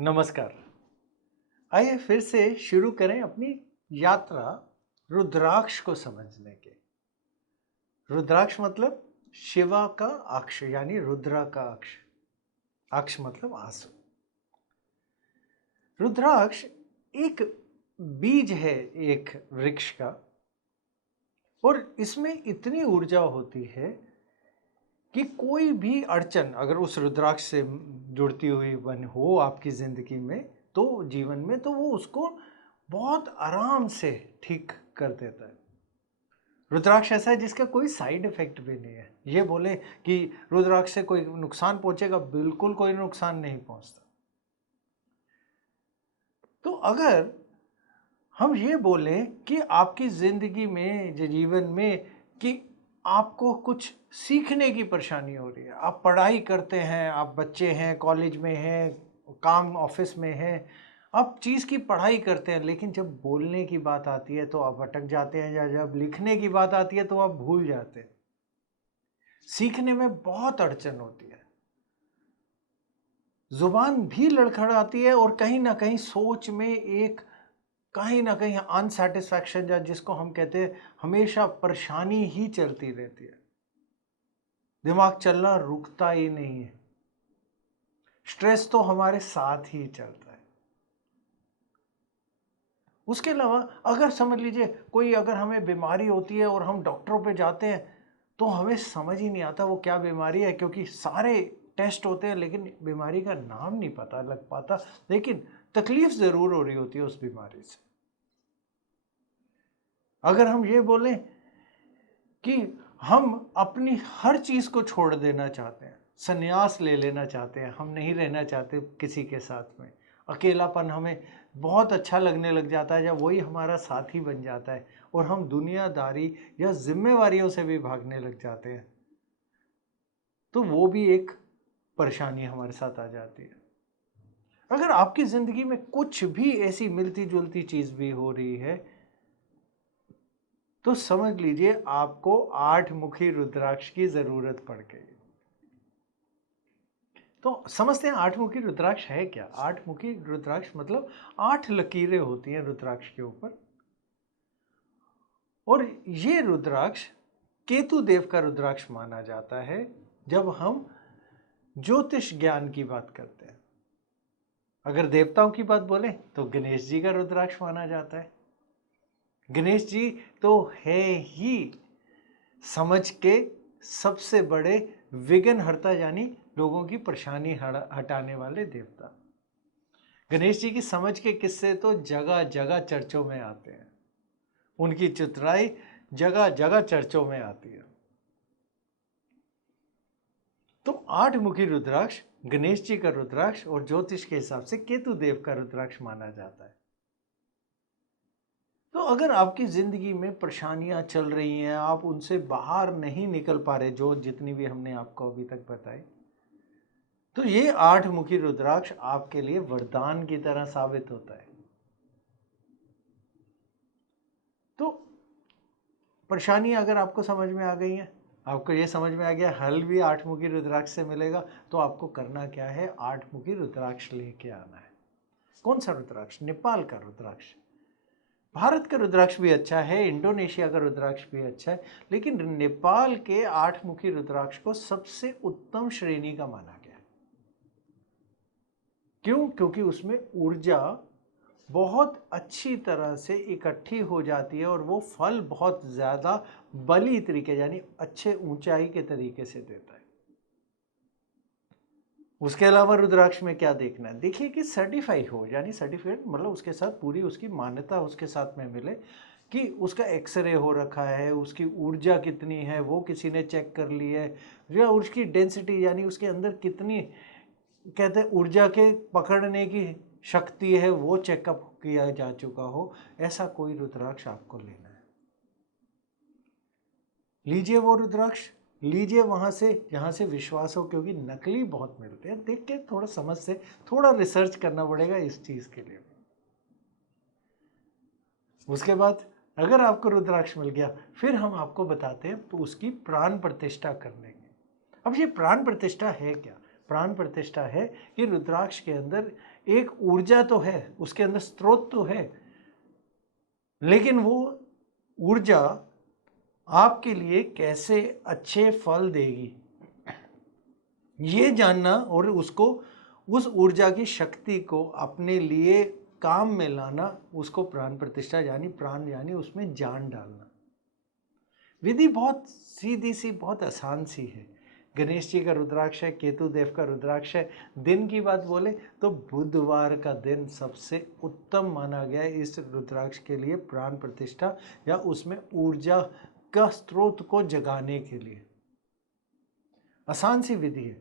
नमस्कार। आइए फिर से शुरू करें अपनी यात्रा रुद्राक्ष को समझने की। रुद्राक्ष मतलब शिवा का अक्ष यानी रुद्रा का अक्ष। अक्ष मतलब आंसू। रुद्राक्ष एक बीज है एक वृक्ष का, और इसमें इतनी ऊर्जा होती है कि कोई भी अड़चन अगर उस रुद्राक्ष से जुड़ती हुई बन हो आपकी जिंदगी में, तो जीवन में, तो वो उसको बहुत आराम से ठीक कर देता है। रुद्राक्ष ऐसा है जिसका कोई साइड इफेक्ट भी नहीं है। ये बोले कि रुद्राक्ष से कोई नुकसान पहुंचेगा, बिल्कुल कोई नुकसान नहीं पहुंचता। तो अगर हम ये बोलें कि आपकी जिंदगी में, जीवन में, कि आपको कुछ सीखने की परेशानी हो रही है, आप पढ़ाई करते हैं, आप बच्चे हैं, कॉलेज में हैं, काम ऑफिस में हैं, आप चीज़ की पढ़ाई करते हैं, लेकिन जब बोलने की बात आती है तो आप अटक जाते हैं, या जब लिखने की बात आती है तो आप भूल जाते हैं। सीखने में बहुत अड़चन होती है, जुबान भी लड़खड़ाती है, और कहीं ना कहीं सोच में एक कहीं ना कहीं अनसेटिस्फैक्शन, या जिसको हम कहते हैं हमेशा परेशानी ही चलती रहती है। दिमाग चलना रुकता ही नहीं है। स्ट्रेस तो हमारे साथ ही चलता है। उसके अलावा अगर समझ लीजिए कोई, अगर हमें बीमारी होती है और हम डॉक्टरों पे जाते हैं, तो हमें समझ ही नहीं आता वो क्या बीमारी है, क्योंकि सारे टेस्ट होते हैं लेकिन बीमारी का नाम नहीं पता लग पाता, लेकिन तकलीफ जरूर हो रही होती है उस बीमारी से। अगर हम ये बोलें कि हम अपनी हर चीज को छोड़ देना चाहते हैं, संन्यास ले लेना चाहते हैं, हम नहीं रहना चाहते किसी के साथ में, अकेलापन हमें बहुत अच्छा लगने लग जाता है जब वही हमारा साथी बन जाता है, और हम दुनियादारी या जिम्मेवारियों से भी भागने लग जाते हैं, तो वो भी एक परेशानी हमारे साथ आ जाती है। अगर आपकी जिंदगी में कुछ भी ऐसी मिलती जुलती चीज भी हो रही है, तो समझ लीजिए आपको 8 मुखी रुद्राक्ष की जरूरत पड़ गई। तो समझते हैं 8 मुखी रुद्राक्ष है क्या। 8 मुखी रुद्राक्ष मतलब 8 लकीरें होती हैं रुद्राक्ष के ऊपर, और ये रुद्राक्ष केतु देव का रुद्राक्ष माना जाता है जब हम ज्योतिष ज्ञान की बात करते हैं। अगर देवताओं की बात बोले तो गणेश जी का रुद्राक्ष माना जाता है। गणेश जी तो है ही समझ के सबसे बड़े विघ्नहर्ता, यानी लोगों की परेशानी हटाने वाले देवता। गणेश जी की समझ के किस्से तो जगह जगह चर्चों में आते हैं, उनकी चतुराई जगह जगह चर्चों में आती है। तो 8 मुखी रुद्राक्ष गणेश जी का रुद्राक्ष और ज्योतिष के हिसाब से केतु देव का रुद्राक्ष माना जाता है। तो अगर आपकी जिंदगी में परेशानियां चल रही हैं, आप उनसे बाहर नहीं निकल पा रहे, जो जितनी भी हमने आपको अभी तक बताई, तो ये 8 मुखी रुद्राक्ष आपके लिए वरदान की तरह साबित होता है। तो परेशानी अगर आपको समझ में आ गई है, आपको ये समझ में आ गया हल भी 8 मुखी रुद्राक्ष से मिलेगा, तो आपको करना क्या है, 8 मुखी रुद्राक्ष लेके आना है। कौन सा रुद्राक्ष? नेपाल का रुद्राक्ष। भारत का रुद्राक्ष भी अच्छा है, इंडोनेशिया का रुद्राक्ष भी अच्छा है, लेकिन नेपाल के 8 मुखी रुद्राक्ष को सबसे उत्तम श्रेणी का माना गया है। क्यों? क्योंकि उसमें ऊर्जा बहुत अच्छी तरह से इकट्ठी हो जाती है, और वो फल बहुत ज्यादा बली तरीके, यानी अच्छे ऊंचाई के तरीके से देता है। उसके अलावा रुद्राक्ष में क्या देखना है, देखिए कि सर्टिफाई हो, यानी सर्टिफिकेट मतलब उसके साथ पूरी उसकी मान्यता उसके साथ में मिले, कि उसका एक्सरे हो रखा है, उसकी ऊर्जा कितनी है वो किसी ने चेक कर ली है, या उसकी डेंसिटी यानी उसके अंदर कितनी, कहते हैं ऊर्जा के पकड़ने की शक्ति है, वो चेकअप किया जा चुका हो। ऐसा कोई रुद्राक्ष आपको लेना है, लीजिए वो रुद्राक्ष, लीजिए वहां से जहां से विश्वास हो, क्योंकि नकली बहुत मिलते हैं। देख के थोड़ा समझ से थोड़ा रिसर्च करना पड़ेगा इस चीज के लिए। उसके बाद अगर आपको रुद्राक्ष मिल गया, फिर हम आपको बताते हैं तो उसकी प्राण प्रतिष्ठा करने की। अब ये प्राण प्रतिष्ठा है क्या? प्राण प्रतिष्ठा है कि रुद्राक्ष के अंदर एक ऊर्जा तो है, उसके अंदर स्रोत तो है, लेकिन वो ऊर्जा आपके लिए कैसे अच्छे फल देगी, ये जानना और उसको, उस ऊर्जा की शक्ति को अपने लिए काम में लाना, उसको प्राण प्रतिष्ठा यानी प्राण यानी उसमें जान डालना। विधि बहुत सीधी सी, बहुत आसान सी है। गणेश जी का रुद्राक्ष है, केतु देव का रुद्राक्ष है। दिन की बात बोले तो बुधवार का दिन सबसे उत्तम माना गया है इस रुद्राक्ष के लिए प्राण प्रतिष्ठा या उसमें ऊर्जा का स्रोत को जगाने के लिए। आसान सी विधि है।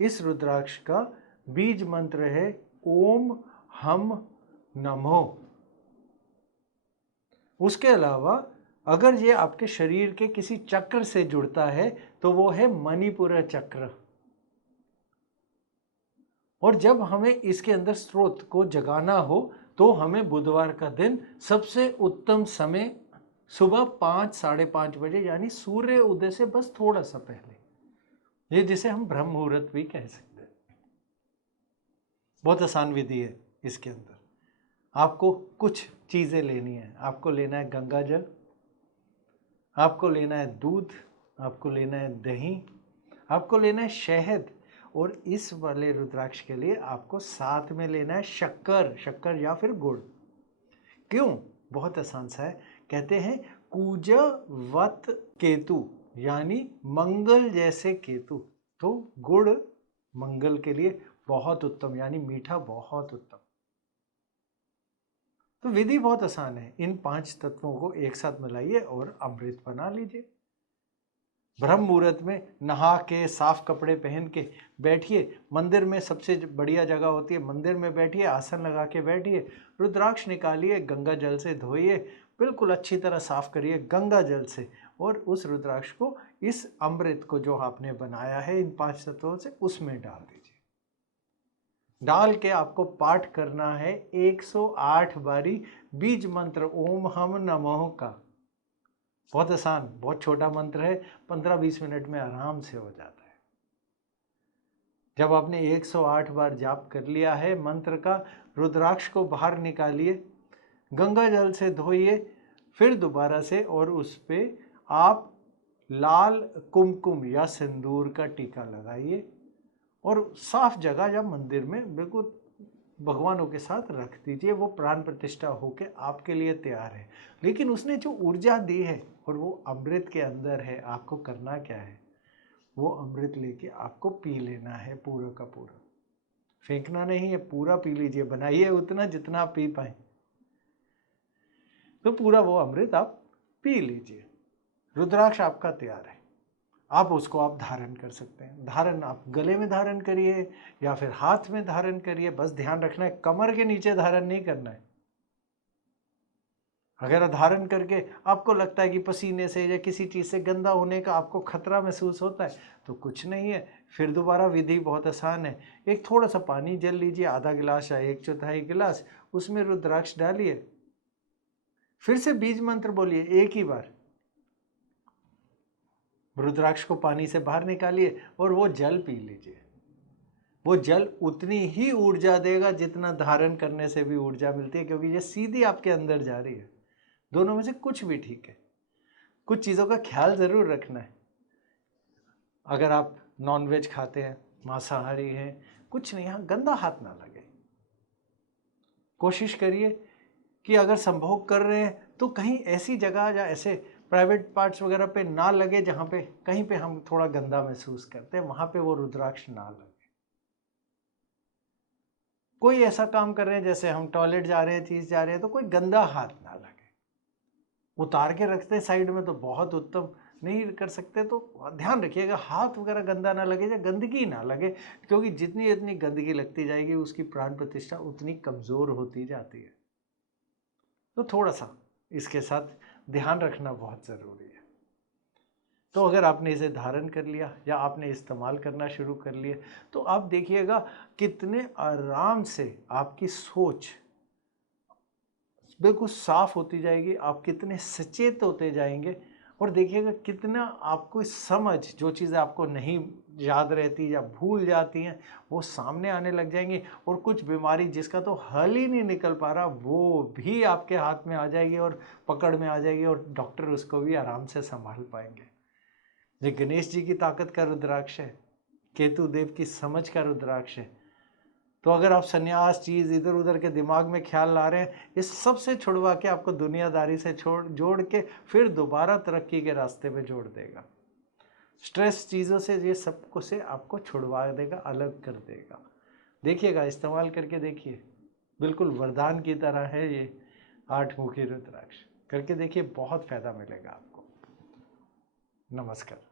इस रुद्राक्ष का बीज मंत्र है ओम हम नमो। उसके अलावा अगर ये आपके शरीर के किसी चक्र से जुड़ता है तो वो है मणिपुर चक्र। और जब हमें इसके अंदर स्रोत को जगाना हो तो हमें बुधवार का दिन सबसे उत्तम समय सुबह 5 साढ़े 5 बजे यानी सूर्य उदय से बस थोड़ा सा पहले, ये जिसे हम ब्रह्म मुहूर्त भी कह सकते हैं। बहुत आसान विधि है। इसके अंदर आपको कुछ चीजें लेनी है। आपको लेना है गंगा जल, आपको लेना है दूध, आपको लेना है दही, आपको लेना है शहद, और इस वाले रुद्राक्ष के लिए आपको साथ में लेना है शक्कर, शक्कर या फिर गुड़। क्यों? बहुत आसान सा है। कहते हैं कुजवत केतु यानी मंगल जैसे केतु, तो गुड़ मंगल के लिए बहुत उत्तम यानी मीठा बहुत उत्तम। तो विधि बहुत आसान है। इन 5 तत्वों को एक साथ मिलाइए और अमृत बना लीजिए। ब्रह्म मुहूर्त में नहा के साफ कपड़े पहन के बैठिए। मंदिर में सबसे बढ़िया जगह होती है, मंदिर में बैठिए, आसन लगा के बैठिए, रुद्राक्ष निकालिए, गंगा जल से धोइए, बिल्कुल अच्छी तरह साफ करिए गंगा जल से, और उस रुद्राक्ष को, इस अमृत को जो आपने बनाया है इन 5 तत्वों से, उसमें डाल दीजिए। डाल के आपको पाठ करना है 108 बारी बीज मंत्र ओम हम नमः का। बहुत आसान, बहुत छोटा मंत्र है, 15-20 मिनट में आराम से हो जाता है। जब आपने 108 बार जाप कर लिया है मंत्र का, रुद्राक्ष को बाहर निकालिए, गंगा जल से धोइए, फिर दोबारा से, और उस पे आप लाल कुमकुम या सिंदूर का टीका लगाइए और साफ जगह या मंदिर में बिल्कुल भगवानों के साथ रख दीजिए। वो प्राण प्रतिष्ठा होके आपके लिए तैयार है। लेकिन उसने जो ऊर्जा दी है और वो अमृत के अंदर है, आपको करना क्या है, वो अमृत लेके आपको पी लेना है पूरा का पूरा, फेंकना नहीं है, पूरा पी लीजिए। बनाइए उतना जितना आप पी पाए, तो पूरा वो अमृत आप पी लीजिए। रुद्राक्ष आपका तैयार है। आप उसको आप धारण कर सकते हैं। धारण आप गले में धारण करिए या फिर हाथ में धारण करिए, बस ध्यान रखना है कमर के नीचे धारण नहीं करना है। अगर धारण करके आपको लगता है कि पसीने से या किसी चीज़ से गंदा होने का आपको खतरा महसूस होता है, तो कुछ नहीं है, फिर दोबारा विधि बहुत आसान है। एक थोड़ा सा पानी जल लीजिए, आधा गिलास या 1/4 गिलास, उसमें रुद्राक्ष डालिए, फिर से बीज मंत्र बोलिए एक ही बार, रुद्राक्ष को पानी से बाहर निकालिए और वो जल पी लीजिए। वो जल उतनी ही ऊर्जा देगा जितना धारण करने से भी ऊर्जा मिलती है, क्योंकि ये सीधी आपके अंदर जा रही है। दोनों में से कुछ भी ठीक है। कुछ चीज़ों का ख्याल ज़रूर रखना है। अगर आप नॉनवेज खाते हैं, मांसाहारी हैं, कुछ नहीं, यहाँ गंदा हाथ ना लगे। कोशिश करिए कि अगर संभोग कर रहे हैं तो कहीं ऐसी जगह या ऐसे प्राइवेट पार्ट्स वगैरह पे ना लगे जहाँ पे कहीं पे हम थोड़ा गंदा महसूस करते हैं, वहाँ पे वो रुद्राक्ष ना लगे। कोई ऐसा काम कर रहे हैं जैसे हम टॉयलेट जा रहे हैं, चीज जा रहे हैं, तो कोई गंदा हाथ ना लगे। उतार के रखते हैं साइड में तो बहुत उत्तम, नहीं कर सकते तो ध्यान रखिएगा हाथ वगैरह गंदा ना लगे या गंदगी ना लगे, क्योंकि जितनी जितनी गंदगी लगती जाएगी उसकी प्राण प्रतिष्ठा उतनी कमजोर होती जाती है। तो थोड़ा सा इसके साथ ध्यान रखना बहुत ज़रूरी है। तो अगर आपने इसे धारण कर लिया या आपने इस्तेमाल करना शुरू कर लिया, तो आप देखिएगा कितने आराम से आपकी सोच बिल्कुल साफ होती जाएगी, आप कितने सचेत होते जाएंगे, और देखिएगा कितना आपको समझ, जो चीज़ें आपको नहीं याद रहती या भूल जाती हैं वो सामने आने लग जाएंगी, और कुछ बीमारी जिसका तो हल ही नहीं निकल पा रहा वो भी आपके हाथ में आ जाएगी और पकड़ में आ जाएगी, और डॉक्टर उसको भी आराम से संभाल पाएंगे। ये गणेश जी की ताकत का रुद्राक्ष है, केतु देव की समझ का रुद्राक्ष है। तो अगर आप संन्यास चीज़ इधर उधर के दिमाग में ख्याल ला रहे हैं, इस सब से छुड़वा के आपको दुनियादारी से जोड़ के फिर दोबारा तरक्की के रास्ते पे जोड़ देगा। स्ट्रेस चीज़ों से ये सबको से आपको छुड़वा देगा, अलग कर देगा। देखिएगा, इस्तेमाल करके देखिए, बिल्कुल वरदान की तरह है ये 8 मुखी रुद्राक्ष। करके देखिए, बहुत फायदा मिलेगा आपको। नमस्कार।